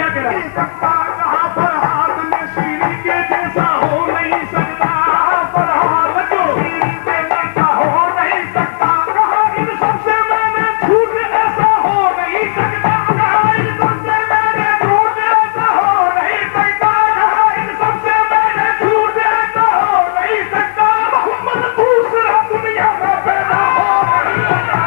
क्या कह रहा है? सकता कहाँ पर हाथ में शीरी के जैसा हो नहीं सकता, कहाँ पर हाथ जो शीरी के जैसा हो नहीं सकता, कहाँ इन सबसे मैंने छूट ऐसा हो नहीं सकता, कहाँ इन सबसे मैंने छूट ऐसा हो नहीं सकता, कहाँ इन सबसे मैंने छूट ऐसा हो नहीं सकता। मोहम्मद दूसरा दुनिया में पैदा हो नहीं सकता।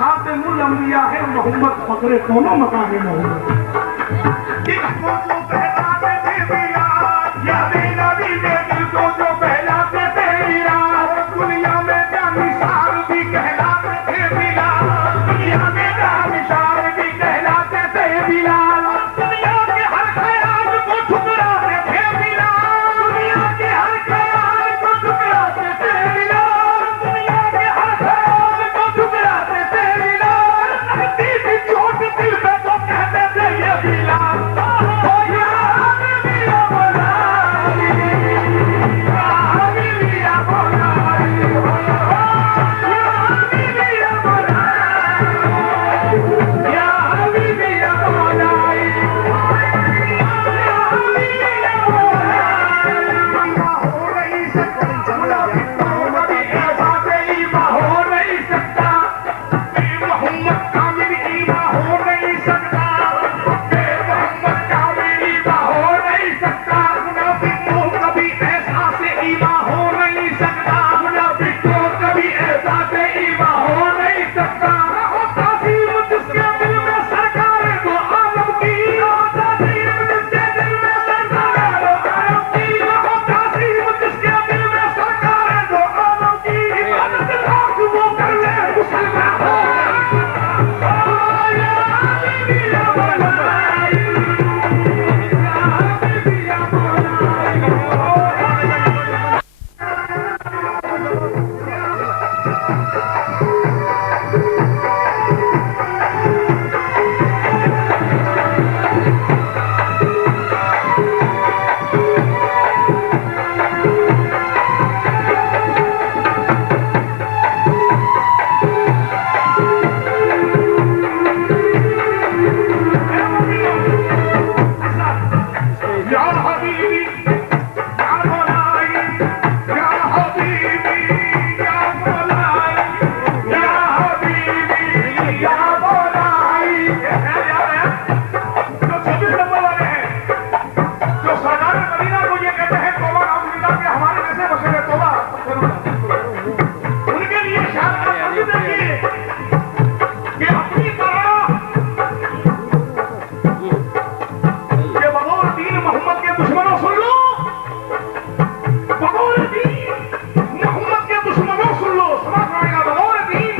खातिमुल अंबिया है मोहम्मद, फखरे दोनों मकाम है मोहम्मद। से ईवा हो नहीं सकता। हो तासीम जिसके दिल में सरकार दो आलम की, हो तासीम जिसके दिल में सरकार दो आलम की, हो तासीम जिसके दिल में सरकार दो आलम की। इबादत लाख वो कर ले मुसलमान हो। या हबीबी या मौलाई, या हबीबी या मौलाई, या हबीबी या मौलाई। जो 26 नंबर वाले हैं, जो सरदार मदीना को ये कहते हैं तौबा नाउज़ुबिल्लाह के हमारे जैसे बशर तौबा, उनके लिए शायद देखिए कि अपनी तरह के बगौर दीन मोहम्मद के दुश्मनों सुन लो, बगौर दीन मोहम्मद के दुश्मनों सुन लो, समझ आएगा। बगौर दीन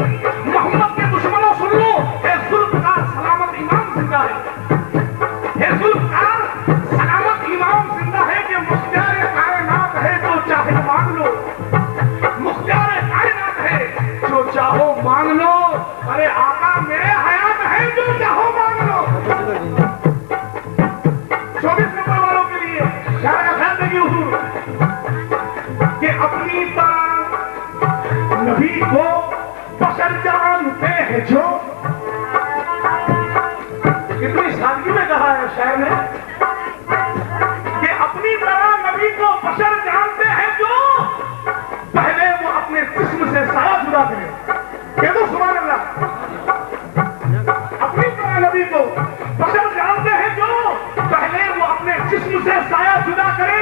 मोहम्मद के दुश्मनों सुन लो, हे जुल्फ़कार सलामत इमाम जिंदा है, हे जुल्फ़कार सलामत इमाम जिंदा है कि मुख्तियार कायनात है जो चाहे मांग लो, मुख्तियार कायनात है जो चाहो मांग लो। अरे आका मेरे हयात है जो चाहो मांग लो। 24 नंबर वालों के लिए शायर का ख्याल देगी हुजूर कि अपनी तरह नबी को बशर जानते हैं जो, कितनी सादगी में कहा है शायर ने कि अपनी तरह नबी को बशर जानते हैं जो, पहले वो अपने जिस्म से साया जुदा करें। कह दो सुभान अल्लाह। अपनी तरह नबी को बशर जानते हैं जो, पहले वो अपने जिस्म से साया जुदा करे।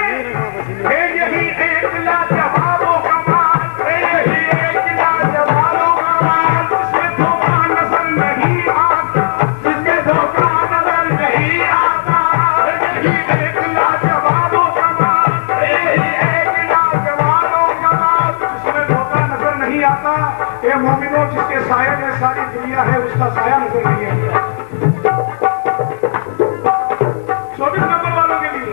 है यही एक लाजवाब कमाल, है यही एक लाजवाब कमाल, जिसमें धोखा नजर नहीं आता, जिसमें धोखा नजर नहीं आता। यही एक लाजवाब कमाल, यही एक लाजवाब कमाल, जिसमें धोखा नजर नहीं आता। ये मोमिनो जिसके साये में सारी दुनिया है उसका साया नजर नहीं आता। 24 नंबर वालों के लिए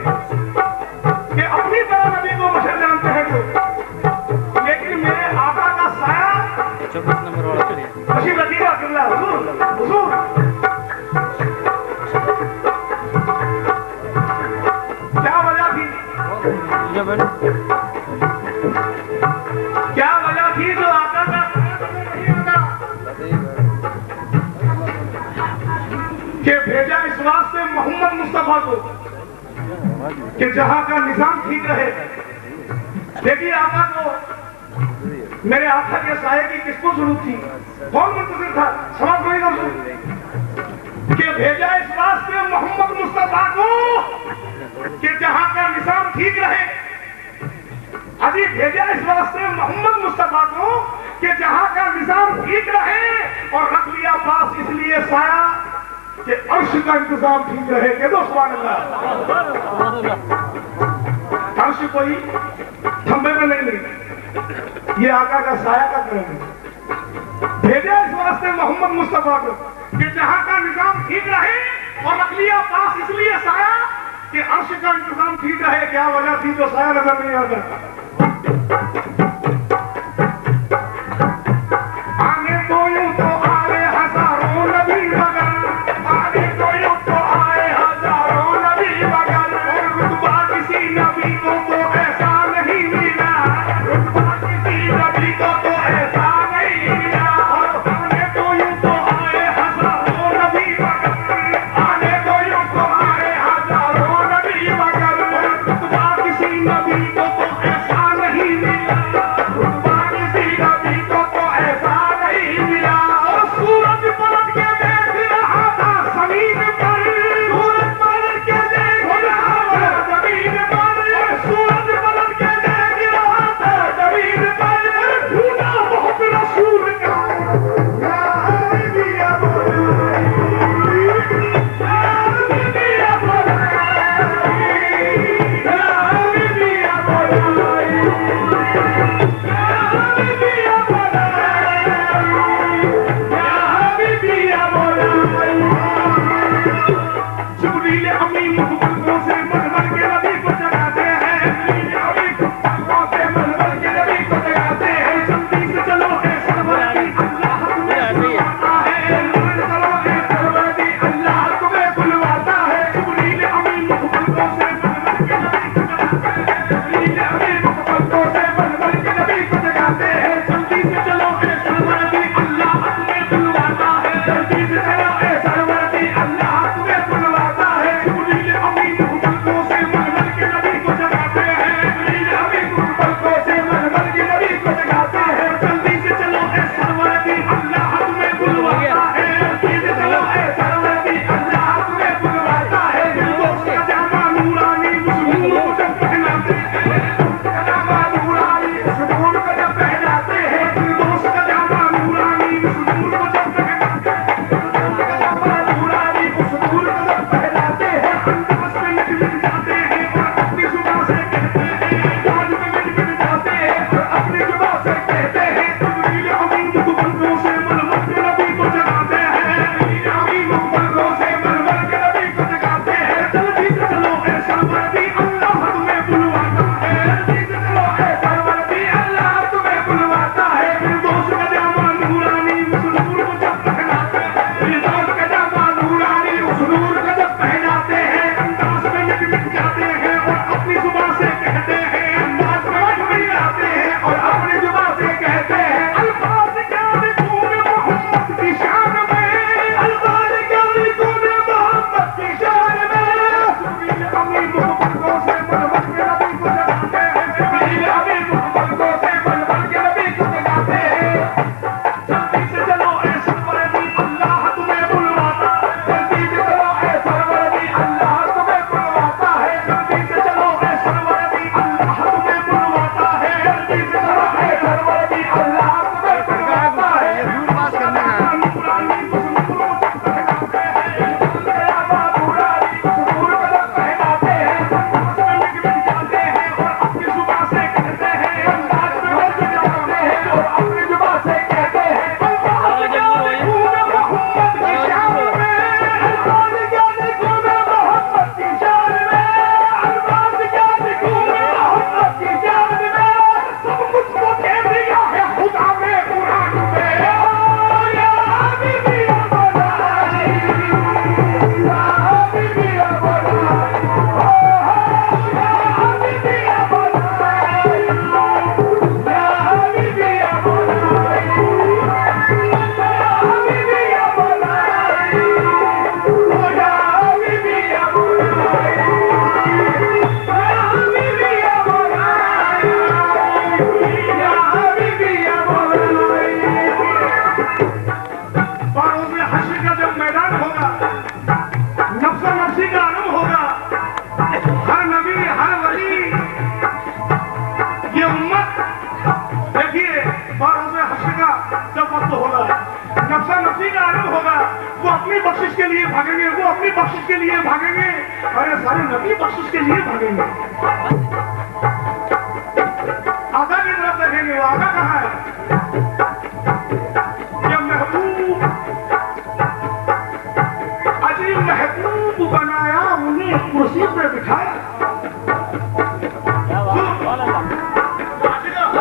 कि अपनी तरह नबी को बशर जानते हैं जो, लेकिन मेरे आका का साया 24 नंबर वाला चलिए। तशरीफ रखिएगा किबला हुजूर। हुजूर क्या वजह थी, क्या वजह थी जो आका का साया नजर नहीं आता? कि भेजा इस वास्ते मोहम्मद मुस्तफा को कि जहां का निजाम ठीक रहे। देखिए आका को, मेरे आका के साये की किसको जरूरत थी, कौन मुंतजिर था? समझ गए ना कि भेजा इस वास्ते मोहम्मद मुस्तफा को कि जहां का निजाम ठीक रहे। अभी भेजा इस वास्ते मोहम्मद मुस्तफा को कि जहां का निजाम ठीक रहे, और रख लिया पास इसलिए साया कि अर्श का इंतजाम ठीक रहे। कह दो सुभान अल्लाह। अर्श कोई खंबे में नहीं मिली, ये आका का साया का करम है। भेजा इस वास्ते मोहम्मद मुस्तफा को कि जहां का निजाम ठीक रहे, और रख लिया पास इसलिए साया कि अर्श का इंतजाम ठीक रहे। क्या वजह थी जो साया नजर नहीं आता? आने तो यूं तो आए हजारों नबी मगर, आने तो यूं तो आए हजारों नबी मगर, और रुतबा किसी नबी को तो ऐसा नहीं मिला, रुतबा किसी नबी को तो ऐसा नहीं मिला। और आने तो यूं तो आए हजारों नबी मगर, आने तो यूं तो आए हजारों नबी मगर, और रुतबा किसी नबी को तो ऐसा नहीं मिला। जब वक्त होगा नफ्सा नफसी का आलम होगा, वो अपनी बख्शिश के लिए भागेंगे, वो अपनी बख्शिश के लिए भागेंगे, और ये सारे नबी बख्शिश के लिए भागेंगे। आका की तरफ देखेंगे, वो आका कहाँ है? जब महबूब अजीब महबूब बनाया, उन्हें कुर्सी पे बिठाया।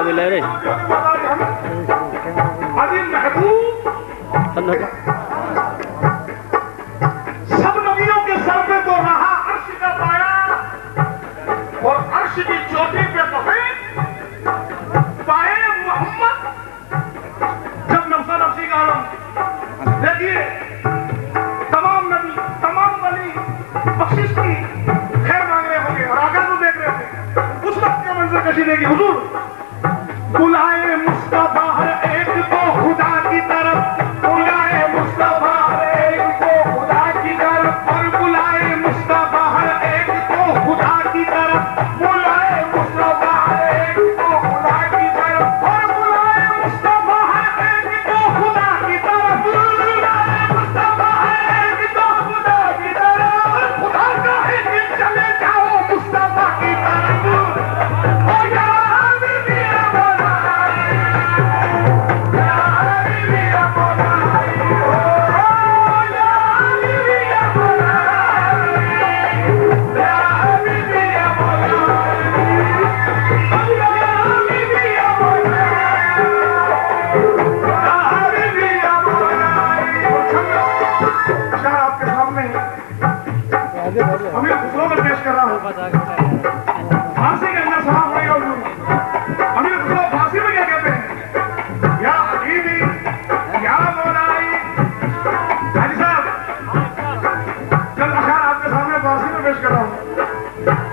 ले रहे अजीब महबूब सब नबियों के सर पे तो रहा अर्श का पाया, और अर्श की चोटी पे तो है पाए मोहम्मद। जब नफ्सा नफ्सी का आलम देखिए, तमाम नबी तमाम वली बख्शिश की खैर मांग रहे होंगे, और आका को देख रहे थे। उस वक्त का मंजर कशी देगी, हुजूर बुलाए मुस्तफा हर एक को खुदा की तरफ, बुलाए मुस्तफा हर एक को खुदा की तरफ, और बुलाए मुस्तफा हर एक को खुदा की तरफ, बुलाए मुस्तफा हर एक को खुदा की तरफ, और बुलाए मुस्तफा हर एक को खुदा की तरफ, बुलाए मुस्तफा हर एक को खुदा की तरफ। खुदा का है कि चले जाओ मुस्तफा की तरफ। ओ यार मेरा बोला आपके सामने अमीर खुसरो में पेश कर रहा हूँ। फांसी के अंदर समा हुई और अमीर खुसरो फांसी में क्या कहते हैं? या हबीबी या मौलाई। हाजी साहब, कल अशार आपके सामने फांसी में पेश कर रहा हूँ।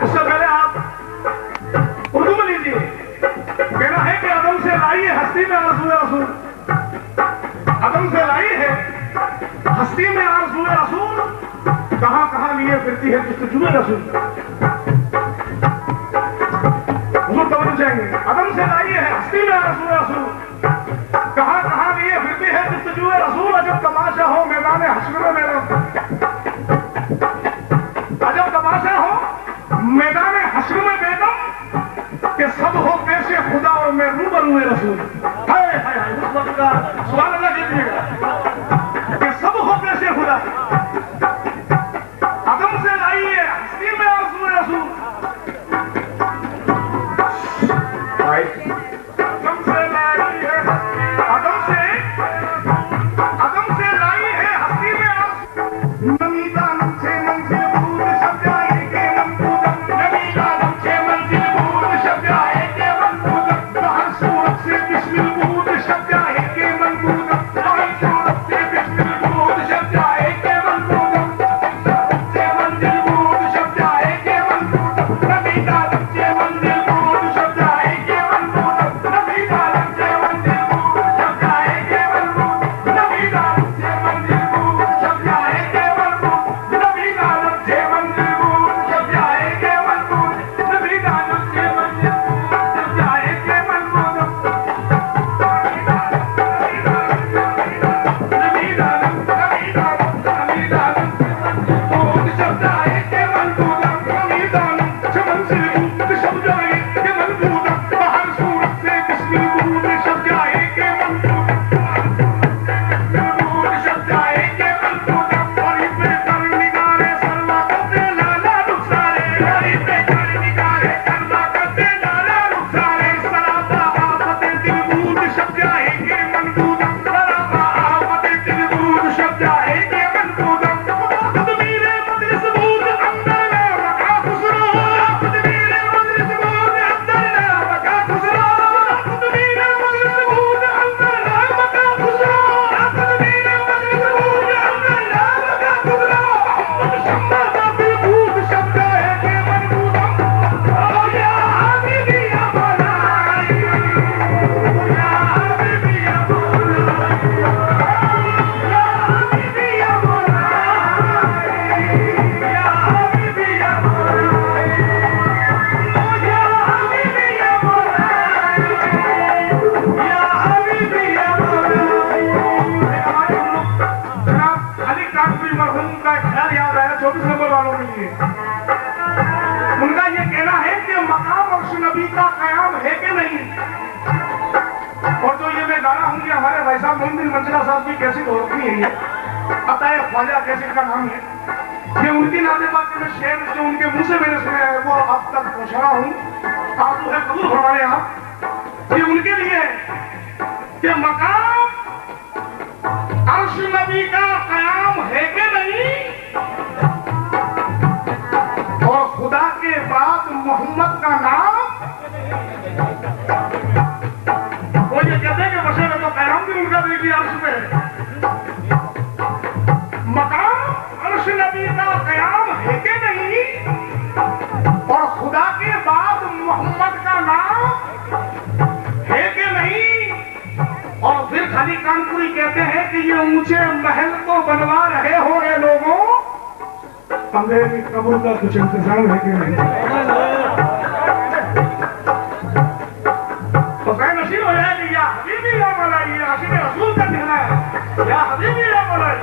उससे पहले आप उर्दू में लीजिए। कहना है कि अदम से लाई है हस्ती में आरज़ू रसूल, अदम से लाई है हस्ती में आरज़ू रसूल, कहां कहां लिए फिरती है जस्तजू रसूल। हुजूर तवज्जो चाहेंगे, अदम से लाई है हस्ती में आरज़ू रसूल, कहां कहां लिए फिरती है जस्तजू रसूल। अजब तमाशा हो मैदान हश्र में मेरा, अजब तमाशा हो मैदान हश्र में बेगम, कि सब हो पेशे खुदा और मैं रूबरू रसूल। हाय हाय हाय, उस वक्त का सुभान अल्लाह कीजिएगा कि सब हो पेशे खुदा, अदम से लाई है हस्ती में आरज़ू रसूल। अदम से लाई है, अदम से लाई है हस्ती में आरज़ू। नमी दानम से मंजिल बूद शब्द आएंगे मनबूदम, नमी दानम से मंजिल बूद शब्द आएंगे मनबूदम, हर सूरत से बिस्मिल बूद शब्द आएंगे मनबूदम। उनका ये कहना है कि मकाम अर्श नबी का कयाम है कि नहीं। और जो ये मैं गा रहा हूँ कि हमारे भाई साहब मोहम्मद मंचला साहब की कैसी होती है, ये अताए ख्वाजा कैसे का नाम है, ये उनकी नाते बात में शेर जो उनके मुंह से मैंने सुना है वो अब तक पहुंचा रहा हूँ। आप जो है कबूल हमारे यहाँ ये उनके लिए है कि मकाम अर्श नबी का कयाम है कि नहीं, और खुदा के बाद मोहम्मद का नाम। वो ये कहते हैं कि बशर तो कयाम भी उनका देगी अर्श पे। मकाम अर्श नबी का कयाम है कि नहीं, और खुदा के बाद मोहम्मद का नाम है कि नहीं। और फिर खाली कानपुरी कहते हैं कि ये ऊंचे महल को बनवा रहे हो ये लोगों, अंग्रेजी कब्र का कुछ इंतजाम है कि नहीं। तो कहीं नसीब हो जाएगी या हबीबी या मौलाई, ये आशिक़ रसूल का कहना है, या हबीबी या मौलाई।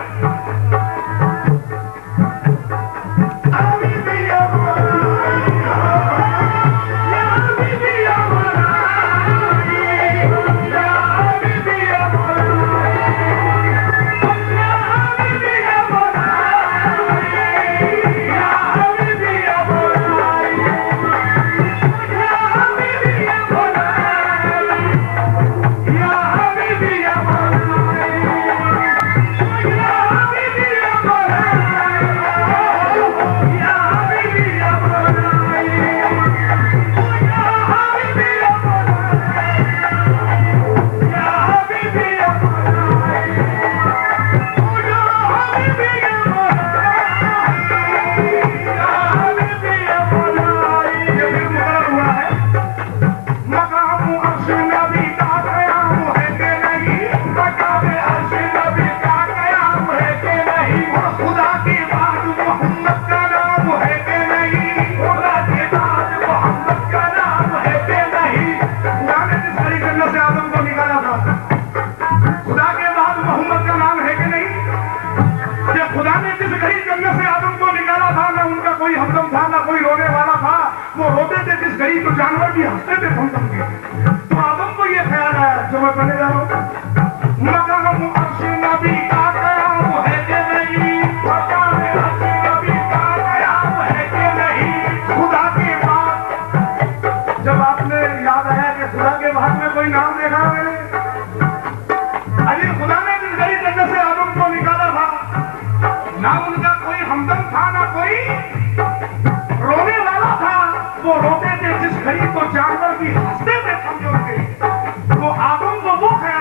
तो जानवर भी हंसते थे समझ के। तो आदम को ये ख्याल है जो मैं कहने जा रहा हूँ, मकाम अर्श नबी का कयाम है कि नहीं, मकाम अर्श नबी का कयाम है कि नहीं। खुदा के बाद जब आपने याद आया कि खुदा के बाद में कोई नाम देखा मैंने, अरे खुदा ने जिस गली जन्नत से आदम को निकाला था, ना उनका कोई हमदम था ना कोई रोने वाला था। वो रोते थे जिस घड़ी को जानवर भी हंसते थे समझो के, वो आदम को वो ख्याल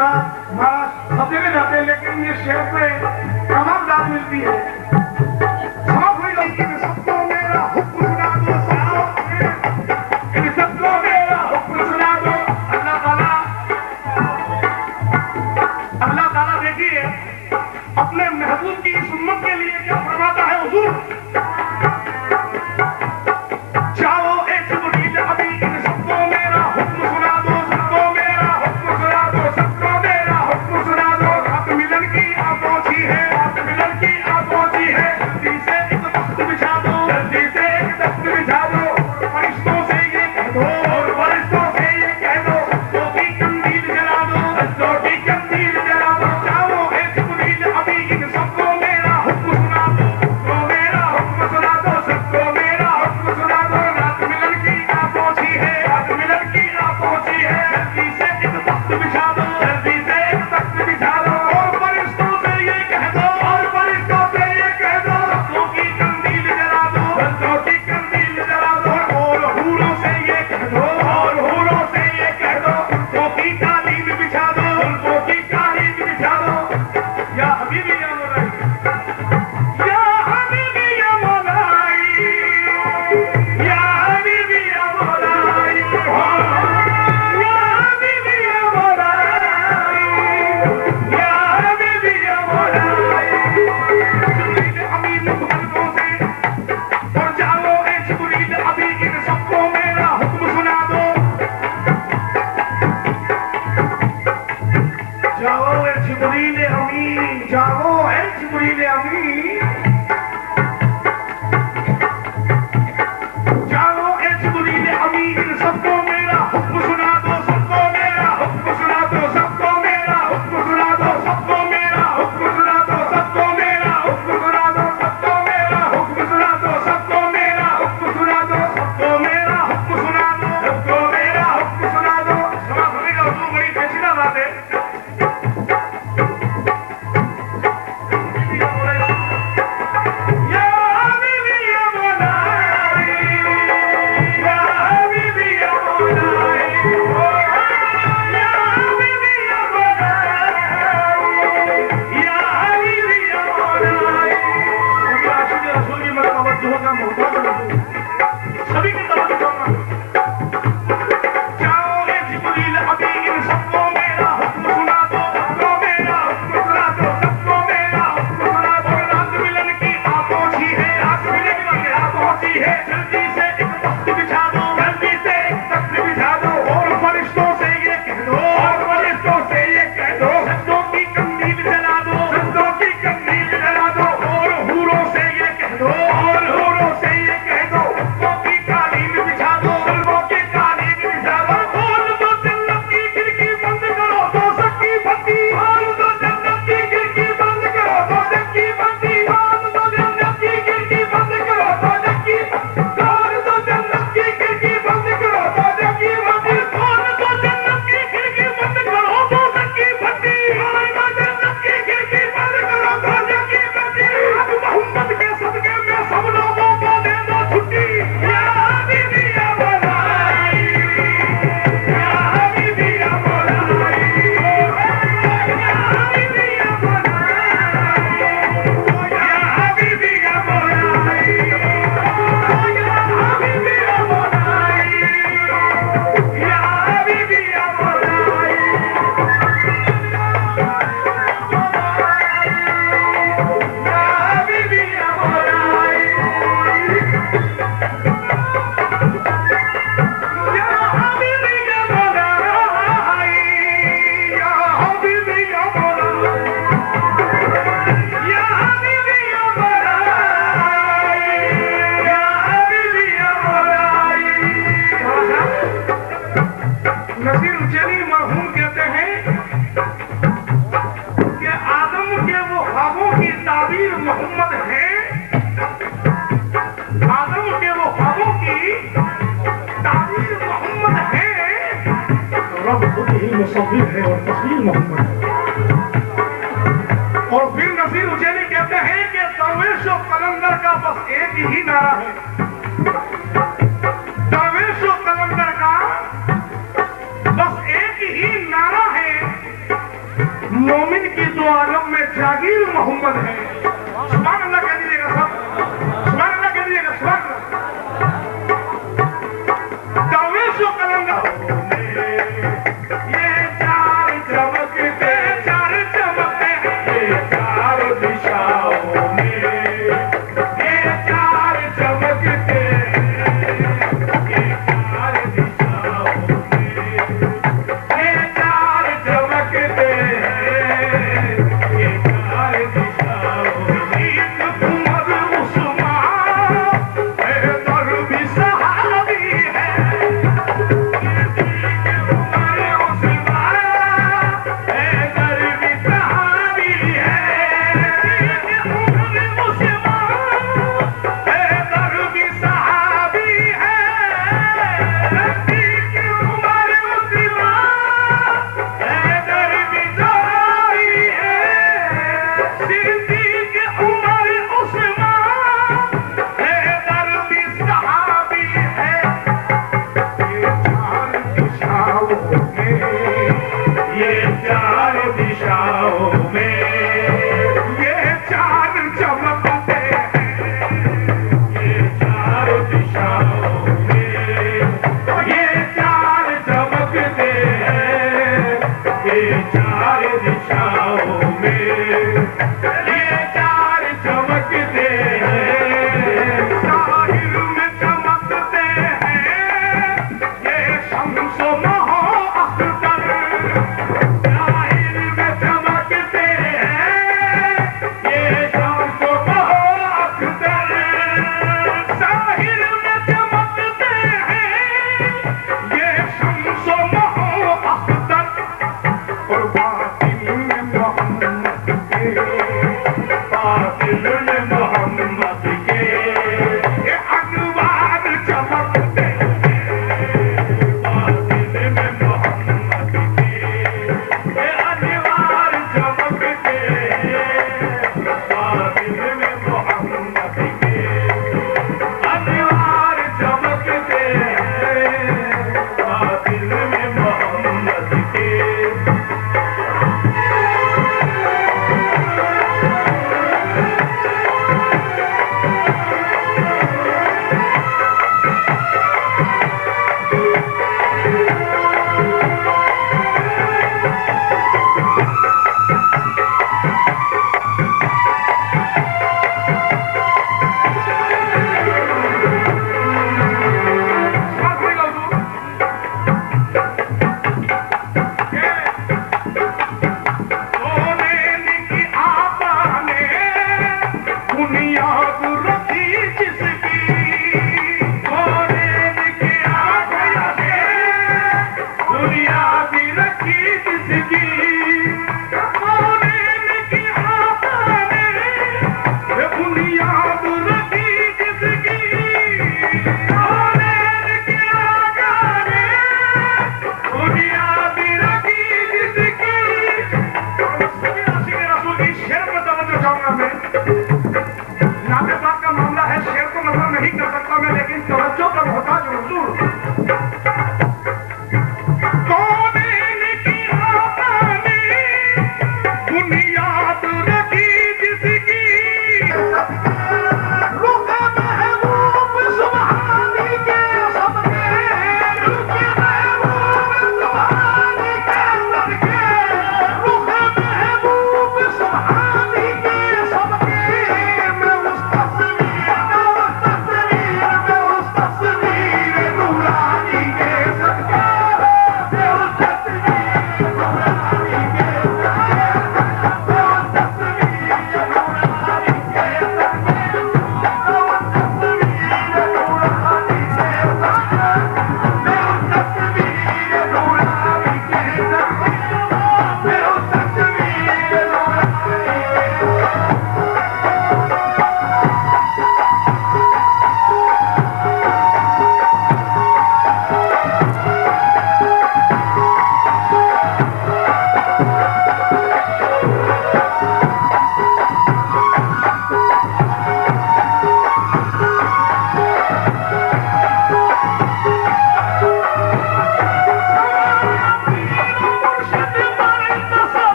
दूसरा महाराज सब जगह जाते हैं, लेकिन ये शहर में तमाम दाद मिलती है। समझ हुई लोग कि सबको मेरा हुक्म सुना दो, सबको मेरा हुक्म सुना दो। अल्लाह ताला देखिए अपने महबूब की इस उम्मत के लिए क्या फरमाता है हुजूर। जाओ ए जिब्रील अभी इन सबको मेरा हुक्म सुना दो, सबको मेरा हुक्म सुना दो, सबको मेरा हुक्म सुना दो। रात मिलन की आ पहुंची है, रात मिलन की आ पहुंची है। जल्दी से एक तख्त बिछा दो, जल्दी से एक तख्त बिछा दो। फरिश्तों से ये कह दो, और फरिश्तों से ये कह दो, तो भी कंदील जला दो, तो भी कंदील जला दो। जाओ ए जिब्रील अभी इन सबको मेरा हुक्म सुना दो, सबको मेरा हुक्म सुना दो, सबको मेरा हुक्म सुना दो। रात मिलन की आ पहुंची है, रात मिलन की आ पहुंची है। जल्दी से एक तख्त बिछा दो, जल्दी से एक तख्त बिछा दो। और फरिश्तों से ये कह दो, और फरिश्तों से ये कह दो, सबको की कंदील जला दो, सबको की कंदील जला दो। और हूरों से ये कह दो, और हूरों से ये कह दो, सबको की कालीन बिछा दो, सबको की कालीन बिछा दो। या हबीबी या मौलाई, या हबीबी या मौलाई, या हबीबी या मौलाई, या हबीबी या मौलाई, या हबीबी या मौलाई। जिब्रील अमीन मुकद्दमों से और जाओ ए जिब्रील अभी इन सबको मेरा हुक्म सुना दो। जाओ ए जिब्रील अमीन, जाओ ए जिब्रील अमीन, जाओ ए जिब्रील अमीन, इन सबको मेरा हुक्म सुना दो, सबको मेरा हुक्म सुना दो, सबको मेरा हुक्म सुना दो, सबको मेरा हुक्म सुना दो, सबको मेरा हुक्म सुना दो, सबको मेरा हुक्म सुना दो, सबको मेरा हुक्म सुना दो, सबको मेरा हुक्म सुना दो, सबको मेरा हुक्म सुना दो। समाज सुनेगा हुजूर, बड़ी पेचीदा बात है। या हबीबी या मौलाई, या हबीबी या मौलाई, या हबीबी या मौलाई, या हबीबी या मौलाई। सभी आशिक रसूल की मैं तवज्जो का मोहताज हूं, सभी की तवज्जो का। जाओ ए जिब्रील अभी इन सबको मेरा हुक्म सुना दो, सबको मेरा हुक्म सुना दो, सबको मेरा हुक्म सुना दो। रात मिलन की आ पहुंची है, रात मिलन की आ पहुंची है। जल्दी से एक तख्त बिछा दो, जल्दी से एक तख्त बिछा दो। और फरिश्तों से ये कह दो, और फरिश्तों से ये कह दो, सज्जों की कंदील जला दो, सज्जों की कंदील जला दो। और हूरों से ये कह दो, और हूरों से ये कह दो, सज्जों की कालीन बिछा दो, सज्जों की कालीन बिछा दो। खोल दो जन्नत की खिड़की, बंद करो दोज़ख की बत्ती, खोल दो जन्नत की खिड़की, बंद करो दोज़ख की बत्ती, खोल दो जन्नत की खिड़की, बंद करो दोज़ख की, खोल दो जन्नत की खिड़की, बंद करो दोज़ख की बत्ती, खोल दो जन्नत की खिड़की, बंद करो दोज़ख की बत्ती, खोल दो जन्नत की खिड़की, बंद करो दोज़ख की बत्ती। अब मोहम्मद के सदके में सब लोगों को दे दो छुट्टी। या हबीबी या मौलाई, या हबीबी या मौलाई, या हबीबी या मौलाई, या हबीबी या मौलाई, या हबीबी या मौलाई, या हबीबी या मौलाई। नसीर उज्जैनी मरहूम कहते हैं कि आदम के वो ख्वाबों की ताबीर मोहम्मद है, आदम के वो ख्वाबों की ताबीर मोहम्मद है, रब खुद ही मुसव्विर है और तस्वीर मोहम्मद है। और फिर नसीर उज्जैनी कहते हैं कि दरवेश और कलंदर का बस एक ही नारा है, दरवेश और कलंदर का बस एक ही नारा है तो आलम में जागीर मोहम्मद है। सुभान अल्लाह कह दीजिएगा सब, सुभान अल्लाह कह दीजिएगा, सुभान अल्लाह। दरवेश और कलंदर ये चार चमकते, चार चमकते ये चार दिशाओं में, ये चार चमकते, ये चार दिशाओं में, ये चार चमकते, ये चार दिशाओं में। एक कुंवर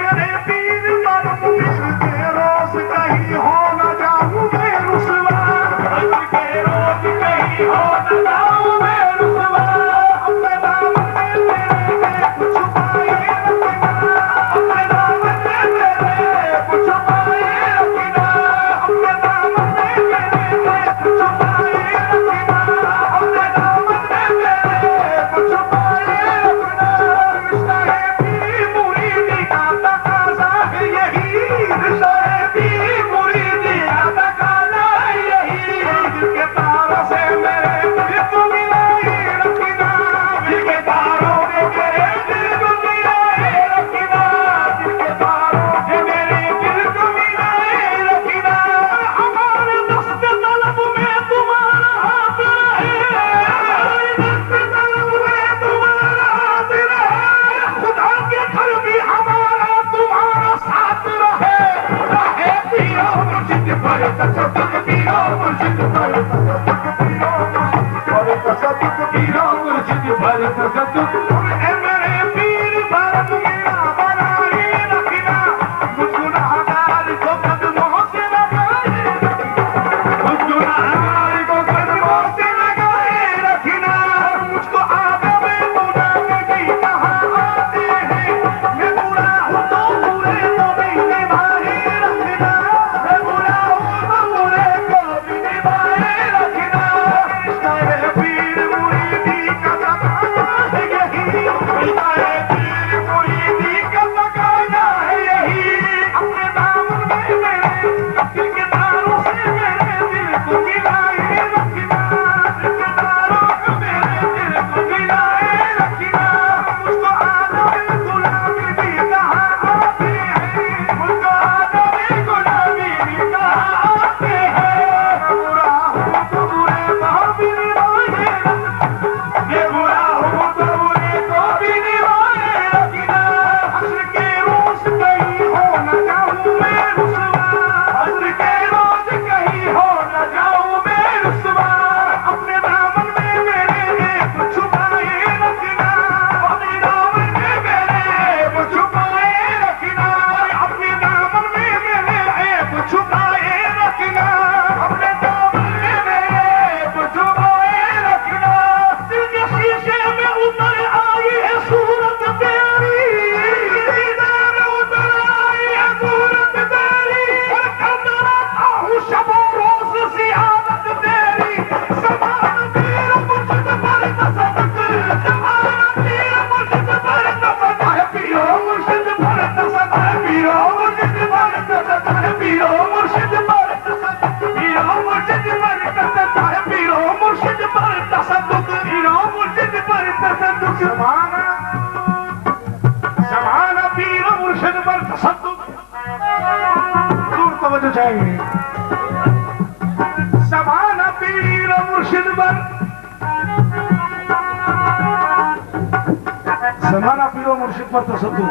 मेरे पीर पर मुझे रोज कहीं हो न जाऊं मैं रुसवा गाएंगे। समाना पीर मुर्शिद पर, समाना पीरो मुर्शिद पर तसद्दुक।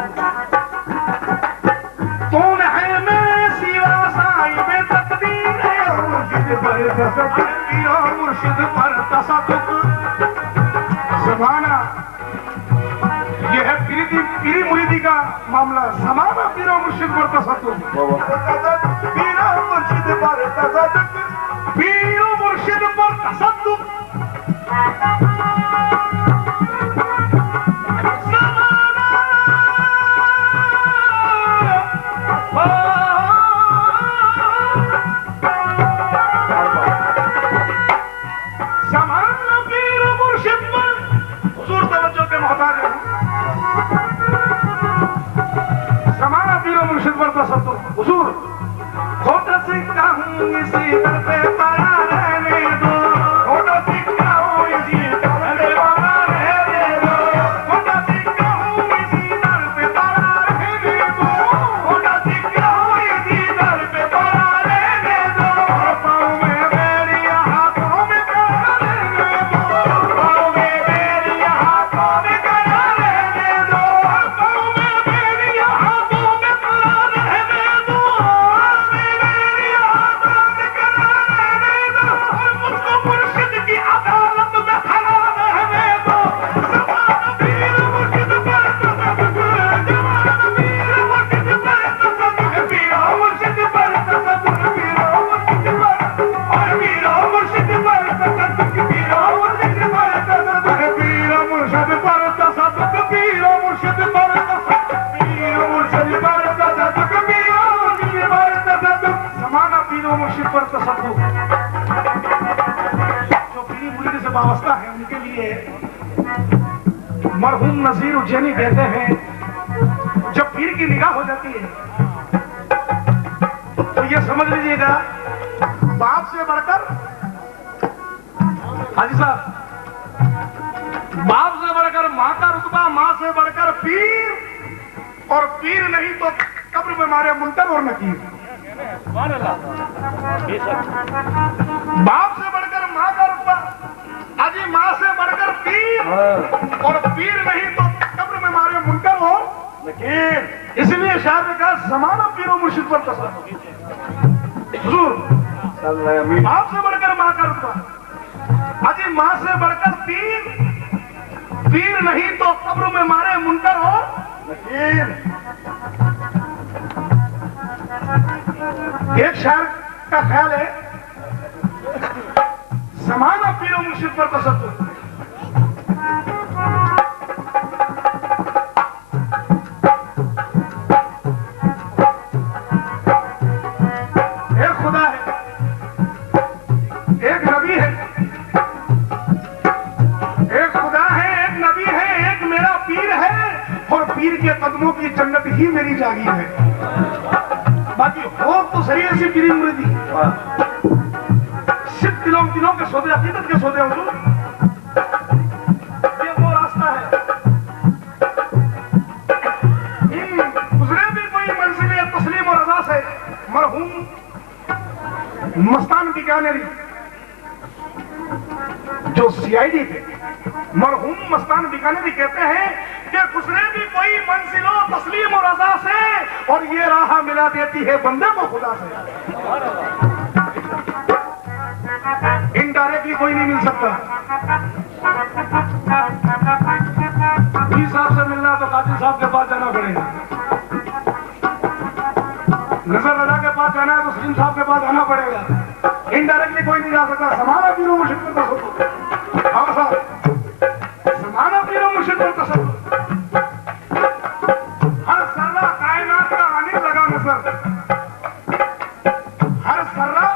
कौन है मैं सिवा साहिब तकदीर, मुर्शिद पर तसद्दुक, पीरो मुर्शिद पर तसद्दुक। समाना ये है पीरी मुरीदी का मामला। समाना पीरो मुर्शिद पर तसद्दुक, पीरो मुर्शिद पर तसद्दुक, पीरो मुर्शिद पर तसद्दुक। समाना पीरो मुर्शिद पर, हुजूर तवज्जो के मोहताज हैं। समाना पीरो मुर्शिद पर तसद्दुक। हुजूर खोटा सिक्का हूँ इसी दर पे पड़ा रहने दो, खोटा सिक्का हूँ इसी दर पे पड़ा रहने दो, खोटा सिक्का हूँ इसी दर पे पड़ा रहने दो, खोटा सिक्का हूँ इसी दर पे पड़ा रहने दो। पाँव में बेड़िया हाथों में कड़ा रहने दो, पाँव में बेड़िया हाथों में कड़ा रहने दो, पाँव में बेड़िया हाथों में कड़ा रहने दो, मुझको मुर्शिद की अदालत में खड़ा रहने दो। समाना पीर मुर्शिद पर तसद्दुक, जवान पीर मुर्शिद पर तसद्दुक, पीरो मुर्शिद पर तसद्दुक, पीरो मुर्शिद पर, और पीरो मुर्शिद पर तसद्दुक, पीरो मुर्शिद पर तसद्दुक, पीरो मुर्शिद पर तसद्दुक, पीरो मुर्शिद पर तसद्दुक, पीरो मुर्शिद पर तसद्दुक, पीरो मुर्शिद पर तसद्दुक। समाना पीरो मुर्शिद पर तसद्दुक। जो पीरी मुरीदी से वाबस्ता है उनके लिए मरहूम नजीर उज्जैनी कहते हैं, जब पीर की निगाह हो जाती है तो ये समझ लीजिएगा बाप से बढ़कर, हाजी साहब, बाप से बढ़कर माँ का रुतबा, माँ से बढ़कर पीर, और पीर नहीं तो कब्र में मारे मुनकर और नकीर। बाप से बढ़कर माँ का रुतबा, अजी माँ से बढ़कर पीर, और पीर नहीं तो कब्र में मारे मुनकर और नकीर। इसलिए शायर ने कहा समाना पीरो मुर्शिद पर तसद्दुक। हुजूर बाप से बढ़कर माँ का रुतबा, अजी माँ से बढ़कर पीर, पीर नहीं तो कब्र में मारे मुनकर और नकीर। एक शायर का ख्याल है समाना पीरो मुर्शिद पर तसद्दुक। एक खुदा है, एक नबी है, एक खुदा है, एक नबी है, एक मेरा पीर है, और पीर के कदमों की जन्नत ही मेरी जागीर है। बाकी हो तो सही ऐसी पीरी मुरीदी, सिर्फ दिलों के सौदे, अकीदत के सौदे। हुजूर ये वो रास्ता है। गुजरे भी कोई मंजिले तस्लीम और रजा से, मरहूम मस्तान बीकानेरी जो सीआईडी थे, मरहूम मस्तान बीकानेरी कहते हैं कि गुजरे भी कोई मंजिलों तस्लीम और रजा से, और ये राह मिला देती है बंदे को खुदा से। इनडायरेक्टली कोई नहीं मिल सकता। पीर साहब से मिलना तो काजी साहब के पास जाना पड़ेगा, नजर रजा के पास जाना है तो सलीम साहब के पास जाना पड़ेगा। इनडायरेक्टली कोई नहीं जा सकता। समाना पीरो मुर्शिद पर तसद्दुक। हाँ साहब, समाना पीरो मुर्शिद पर तसद्दुक। हर सर्रा कायनात का आने लगा नजर, हर सर्रा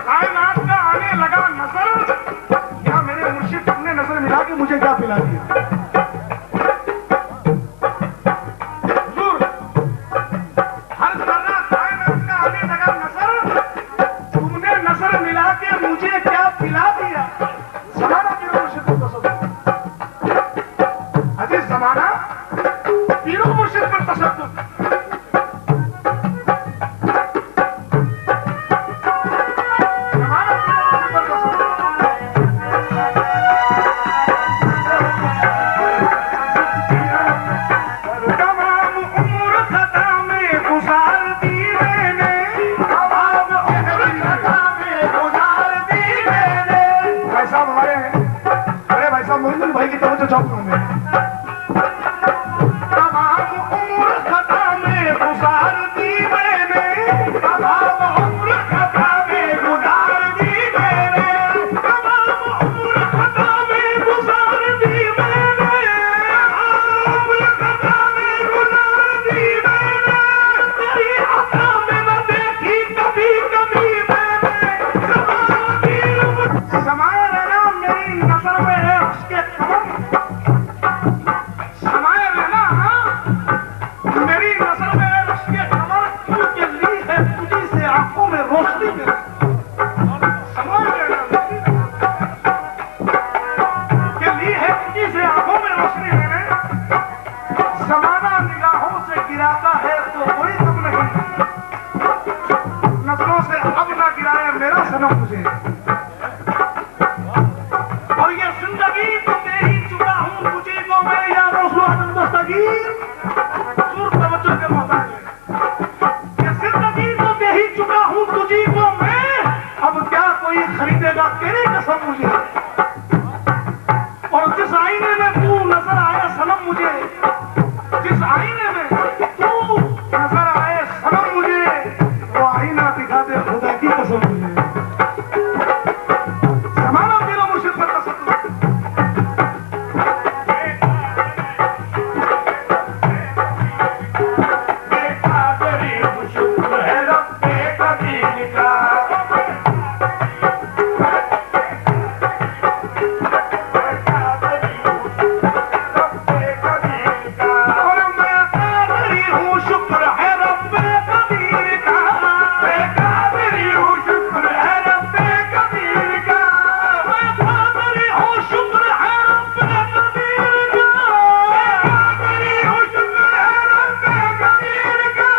कायनात का आने लगा नजर, या मेरे मुर्शिद तुमने नजर मिला के मुझे क्या पिला दिया। हुजूर हर सर्रा कायनात का आने लगा नजर, तुमने नजर मिला के मुझे क्या पिला दिया। समाना पीरो मुर्शिद पर तसद्दुक। अजी समाना पीरो मुर्शिद पर तसद्दुक। साहब हमारे बड़े भाई साहब मोहिंदर भाई की तवज्जो चाहूंगा मैं। तमाम उम्र खता में गुजार दी मैंने, तमाम उम्र खता में गुजार दी मैंने, तमाम उम्र खता में गुजार दी मैंने, उम्र खता में गुजार दी मैंने, तेरी अता में न देखी कभी कभी मैंने, समाया रहना मेरी नजर में है उसके कमर, समाया रहना मेरी नजर में है उसके कमर, क्योंकि ली है तुझी से आंखों में रोशनी मेरे, समाया रहना कि ली है तुझी से आंखों में रोशनी मेरे, जमाना निगाहों से गिराता है तो कोई तुम नहीं, नजरों से अब ना गिराए मेरा सनम मुझे, और ये जिंदगी तो दे ही चुका हूं तुझी को मैं, या रसूल दस्तगीर सुर तवज्जो के मोहताज है, ये जिंदगी तो दे ही चुका हूं तुझी को मैं, अब क्या कोई खरीदेगा तेरी कसम मुझे, और जिस आईने में तू नजर आया सनम मुझे, जिस आईने में तू नजर आए सनम मुझे, वो आईना दिखा दे खुदा की कसम मुझे, जमाना तेरा मुर्शिद पर तसल्लुत, शुक्र है रब्बे कदीर का, और मैं कादरी हूँ शुक्र है रब्बे कदीर का, मैं कादरी हूँ शुक्र है रब्बे कदीर का, मैं कादरी हूँ शुक्र है रब्बे कदीर का, मैं कादरी हूँ शुक्र है रब्बे कदीर का,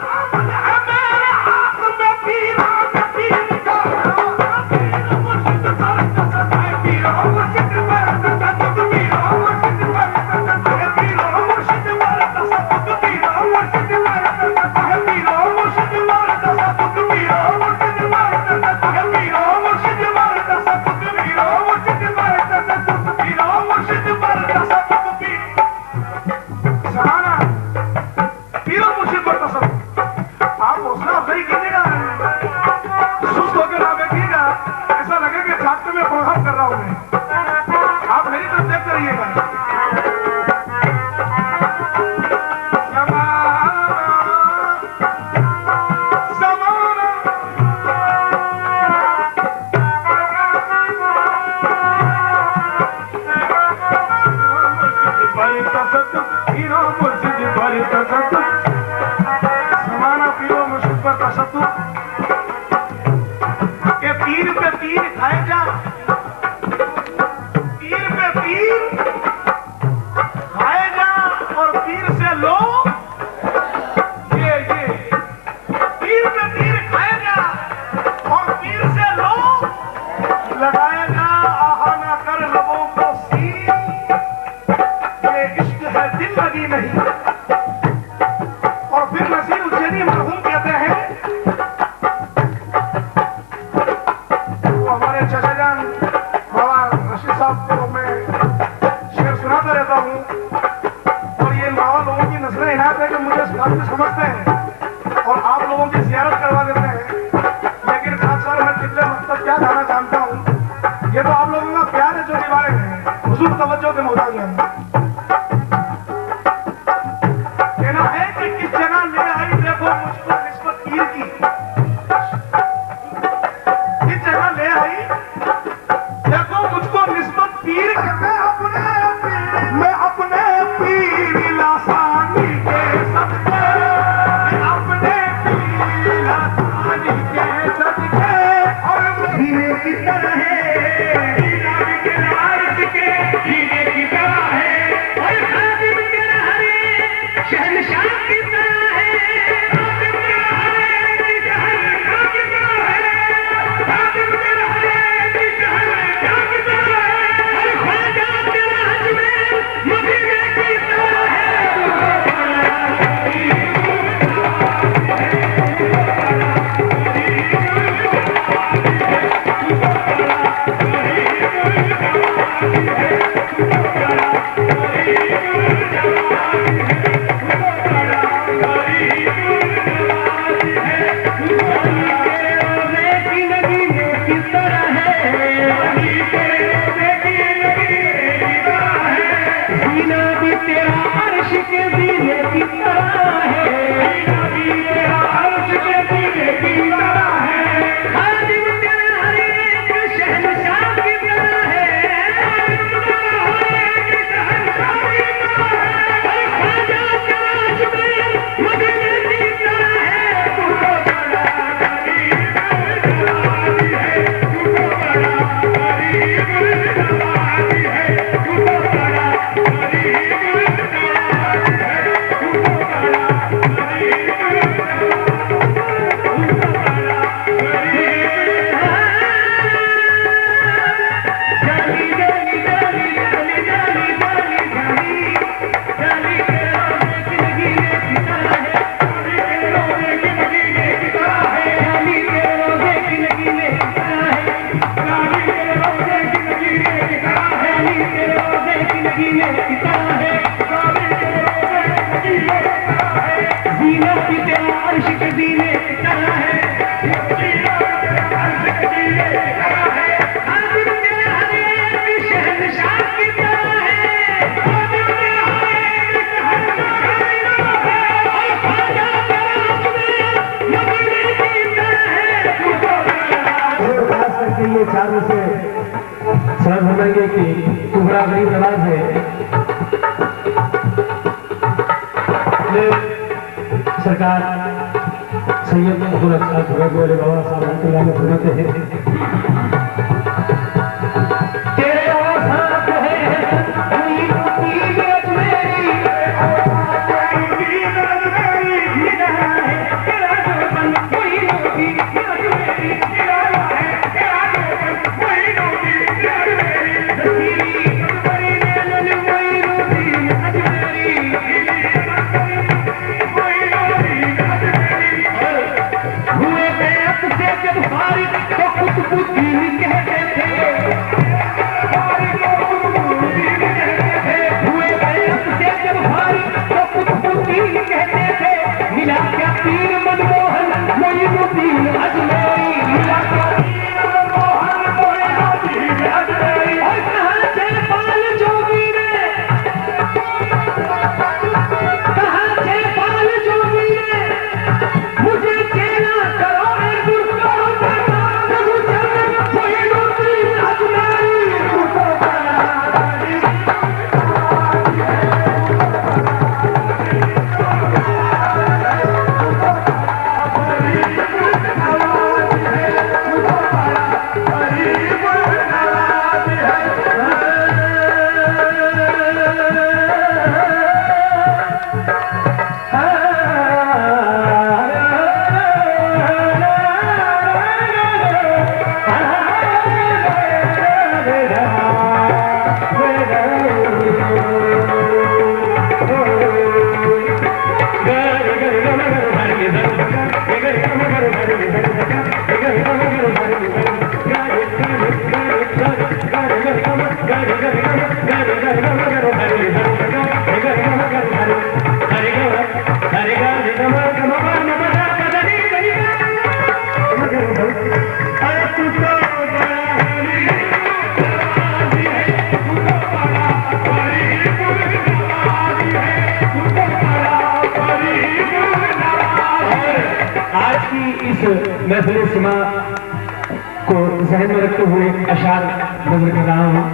सामन है मेरे हाथ में पीरा कदीर का, मुर्शिद पर कसम है पीरा मुर्शिद पर कसम पीरा मुर्शिद पर कसम है पीरा मुर्शिद पर कसम पीरा मुर्शिद पर कसम है पीरा मुर्शिद पर कसम पीरा मुर्शिद पर कसम है पीरा मुर्शिद पर कसम पीरा मुर्शिद पर कसम पीरा मुर्शिद पर कसम पीरा, जमाना पीरा मुर्शिद पर कसम, आप हौसला अफजाई कीजिएगा, सुस्त होकर ना बैठिएगा, ऐसा लगे कि छात्र में प्रोग्राम कर रहा हूं मैं, आप मेरी तरफ देखते रहिएगा। जमाना पीरो मुर्शिद पर तसद्दुक़, के तीर पे तीर खाए जा, तीर पे तीर खाए जा और तीर से लो, ये तीर पे तीर खाए जा और तीर से लो, लगाए जा आहा ना कर लबों को सील, ये इश्क है दिल लगी नहीं, और फिर नसीर उज्जैनी मरहूम कहते हैं, वो हमारे चाचा जान बाबा रशीद साहब को मैं शेर सुनाता रहता हूँ, और ये मावा लोगों की नजरें इनायत है कि मुझे इस काबिल समझते हैं और आप लोगों की जियारत करवा देते हैं, लेकिन खास सर मैं कितने मतलब क्या गाना जानता हूँ, ये तो आप लोगों का प्यार है जो निभाए हैं, हुजूर तवज्जो के मोहताज हैं। कहना है कि किस जगह ले आई देखो मुझको निस्बत पीर की, किस जगह ले आई देखो मुझको निस्बत पीर की, मैं अपने पीर लासानी के सदके, मैं अपने पीर लासानी के सदके, और हीरे की तरह है हीरा भी तेरा अर्ज के हीरे की तरह है, और खादिम तेरा हरे शहनशाह की तरह है, खादिम तेरा हरे शहनशाह की तरह है, खादिम तेरा हरे शहनशाह की तरह है, और ख्वाजा तेरा अजमेर मदीने की तरह है। ये चार में से सर समझेंगे कि तू बड़ा गरीब नवाज है। सरकार सैयद अब्दुल अख्तर बोले बाबा साहब अल्लाह में फरमाते हैं तेरे साथ है महफिल सिमा को जहन में रखते हुए अशार नजर कर रहा हूँ।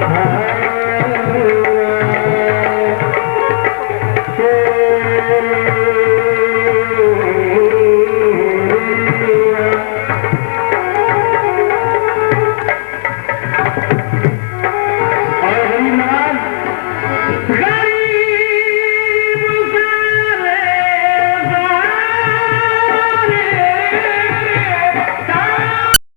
हाँ